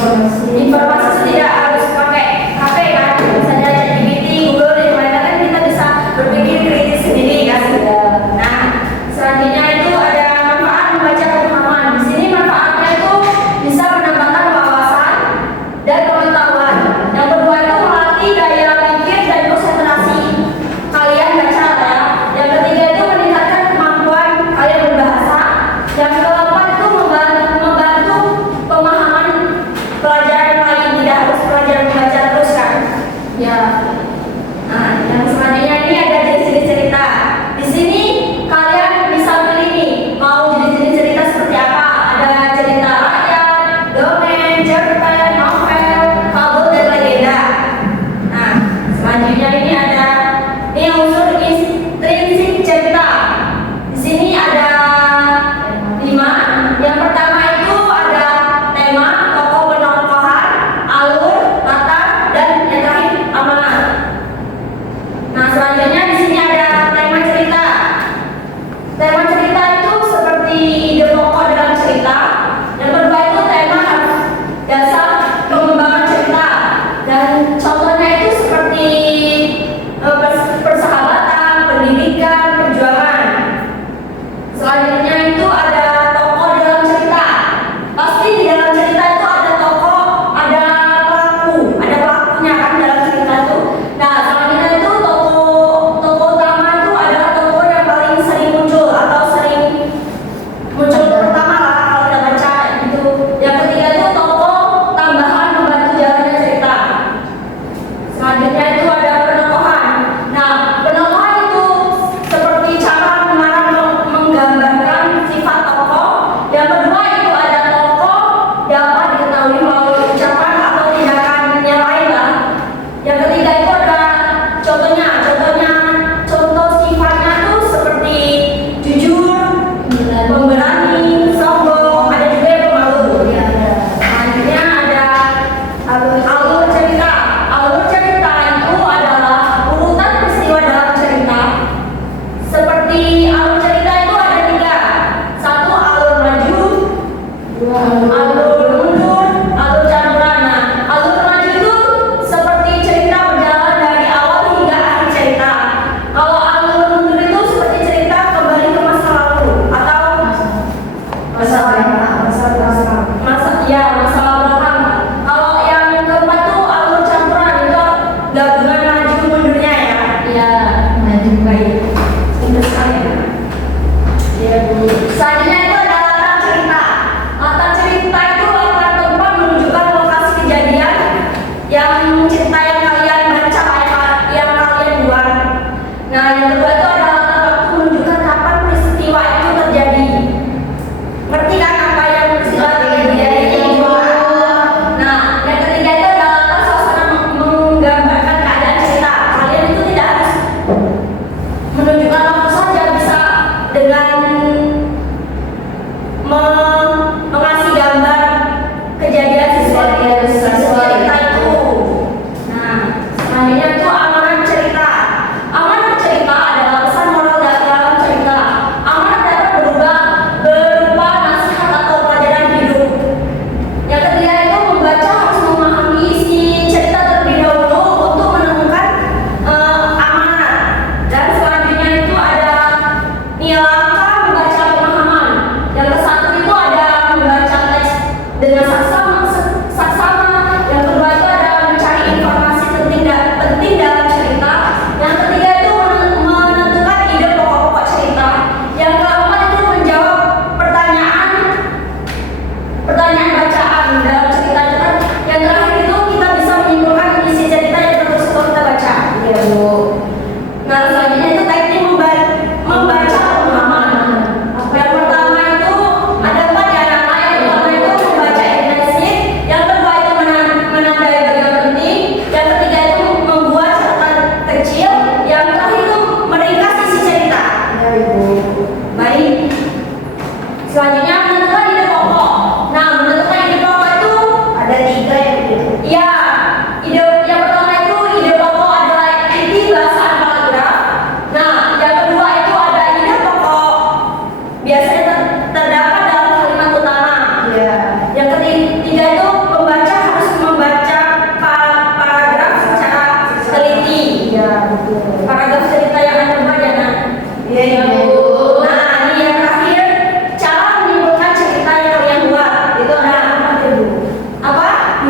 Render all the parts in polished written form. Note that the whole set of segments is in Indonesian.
Informasi tidak harus pakai HP kan, misalnya ChatGPT, Google dan lain-lain kan kita bisa berpikir kritis sendiri kan. Nah, selanjutnya itu ada manfaat membaca pemahaman. Di sini manfaatnya itu bisa menambahkan wawasan dan pengetahuan. Yang kedua itu melatih daya pikir dan konsentrasi kalian baca ya. Yang ketiga itu meningkatkan kemampuan kalian berbahasa. Yang keempat itu membantu pemahaman pelajaran lain, tidak harus pelajaran membaca terus kan ya. Nah, yang selanjutnya ini ada jenis-jenis cerita. Di sini kalian bisa pilih nih mau jenis-jenis cerita seperti apa. Ada cerita rakyat, dongeng, cerpen, novel, fabel dan legenda. Nah, selanjutnya ini ada unsur intrinsik cerita. Di sini ada 5. Yang pertama itu ada tema, tokoh penokohan, alur, latar, dan yang terakhir amanat. Nah, selanjutnya di sini ada tema cerita. Tema cerita itu seperti ide pokok dalam cerita. Yang kedua itu tema harus dasar pengembangan cerita. Dan contohnya itu seperti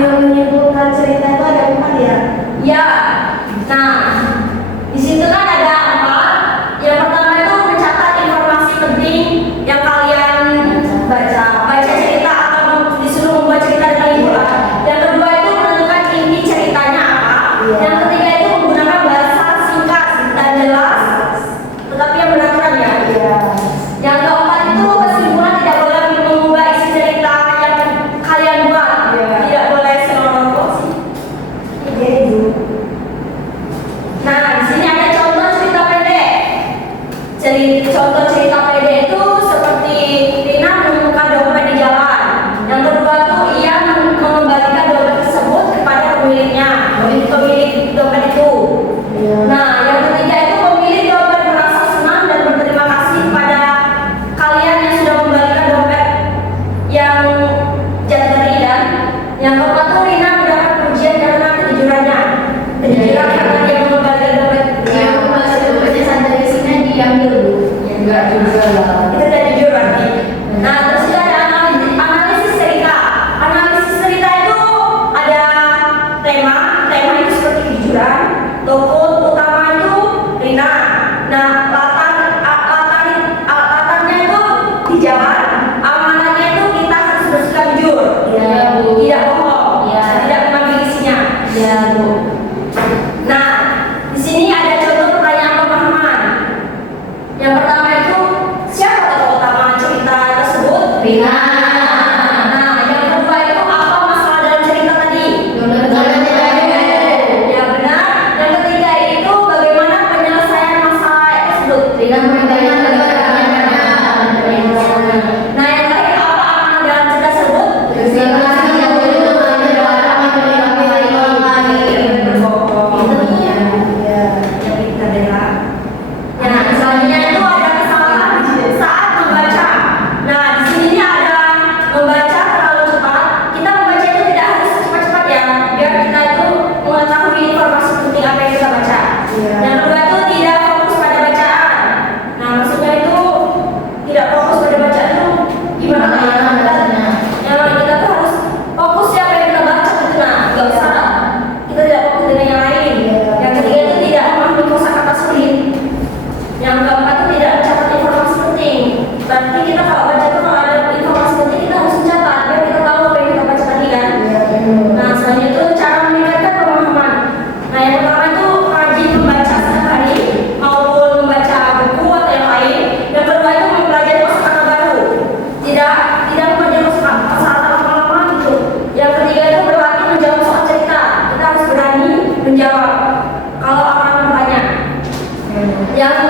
yang menyimpulkan cerita itu ada 4 ya? Ya. Nah, di situ kan ada 4. Yang pertama itu mencatat informasi penting yang kalian baca cerita atau disuruh membaca cerita dengan liburan. Yang kedua itu menentukan inti ceritanya apa. Yang ketiga itu menggunakan bahasa singkat dan jelas, tetapi yang beraturan ya. Yang keempat itu kesimpulan tidak boleh mengubah isi cerita yang kalian buat. Tidak boleh selonok sih. Nah, di sini ada contoh cerita pendek. Contoh cerita pendek itu seperti Rina menemukan dompet di jalan. Yang kedua itu ia mengembalikan dompet tersebut kepada pemiliknya, pemilik dompet itu. Nah, yang ketiga itu pemilik dompet merasa senang dan berterima kasih kepada kalian yang sudah membalikan dompet yang jatuh dari dan yang keempat itu Rina mendapat pujian karena kejujurannya. Kejujuran karena dia mengembalikan dompet. Dia membalikan dompetnya sampai di sini diambil dulu. Enggak juga lah. Itu udah jujur berarti. Nah, terus juga ada analisis cerita. Analisis cerita itu ada tema itu seperti kejujuran, tokoh utama itu Rina. Nah, latarnya itu di jalan, amanahnya itu kita harus bersikap jujur. Iya, Bu. Tidak bohong. Iya. Tidak mengambil isinya. Iya, Bu. Nah, di sini ada contoh pertanyaan pemahaman. Yang pertama itu siapa tokoh utama cerita tersebut? Rina. Nah, yang kedua itu apa masalah dalam cerita tadi? Ya benar. Yang ketiga itu bagaimana penyelesaian masalah tersebut? Rina memberikan Nah, yang terakhir apa amanah dalam cerita tersebut? Nah, selanjutnya itu ada kesalahan saat membaca. Nah, di sini ada membaca terlalu cepat. Kita membaca itu tidak harus cepat-cepat ya, biar kita itu mengetahui informasi penting apa yang kita baca. Yang kedua itu tidak fokus pada bacaan. Nah, maksudnya itu tidak fokus pada bacaan itu gimana? Yang kita tuh harus fokus siapa yang kita baca gitu. Nah, nggak usah kita tidak fokus dengan yang lain. Yang ketiga itu tidak memahami kosakata sulit. Yang keempat itu tidak mencatat informasi penting. Berarti kita kalau baca itu kalau ada informasi penting kita harus mencatat biar kita tahu apa yang kita baca tadi kan. Nah, selanjutnya itu cara meningkatkan pemahaman. Nah, yang pertama itu rajin membaca setiap hari maupun membaca buku atau yang lain. Yang kedua itu mempelajari kosakata baru. Tidak mempelajari kosakata lama-lama gitu. Yang ketiga itu berlatih menjawab soal cerita. Kita harus berani menjawab kalau orang bertanya. Yang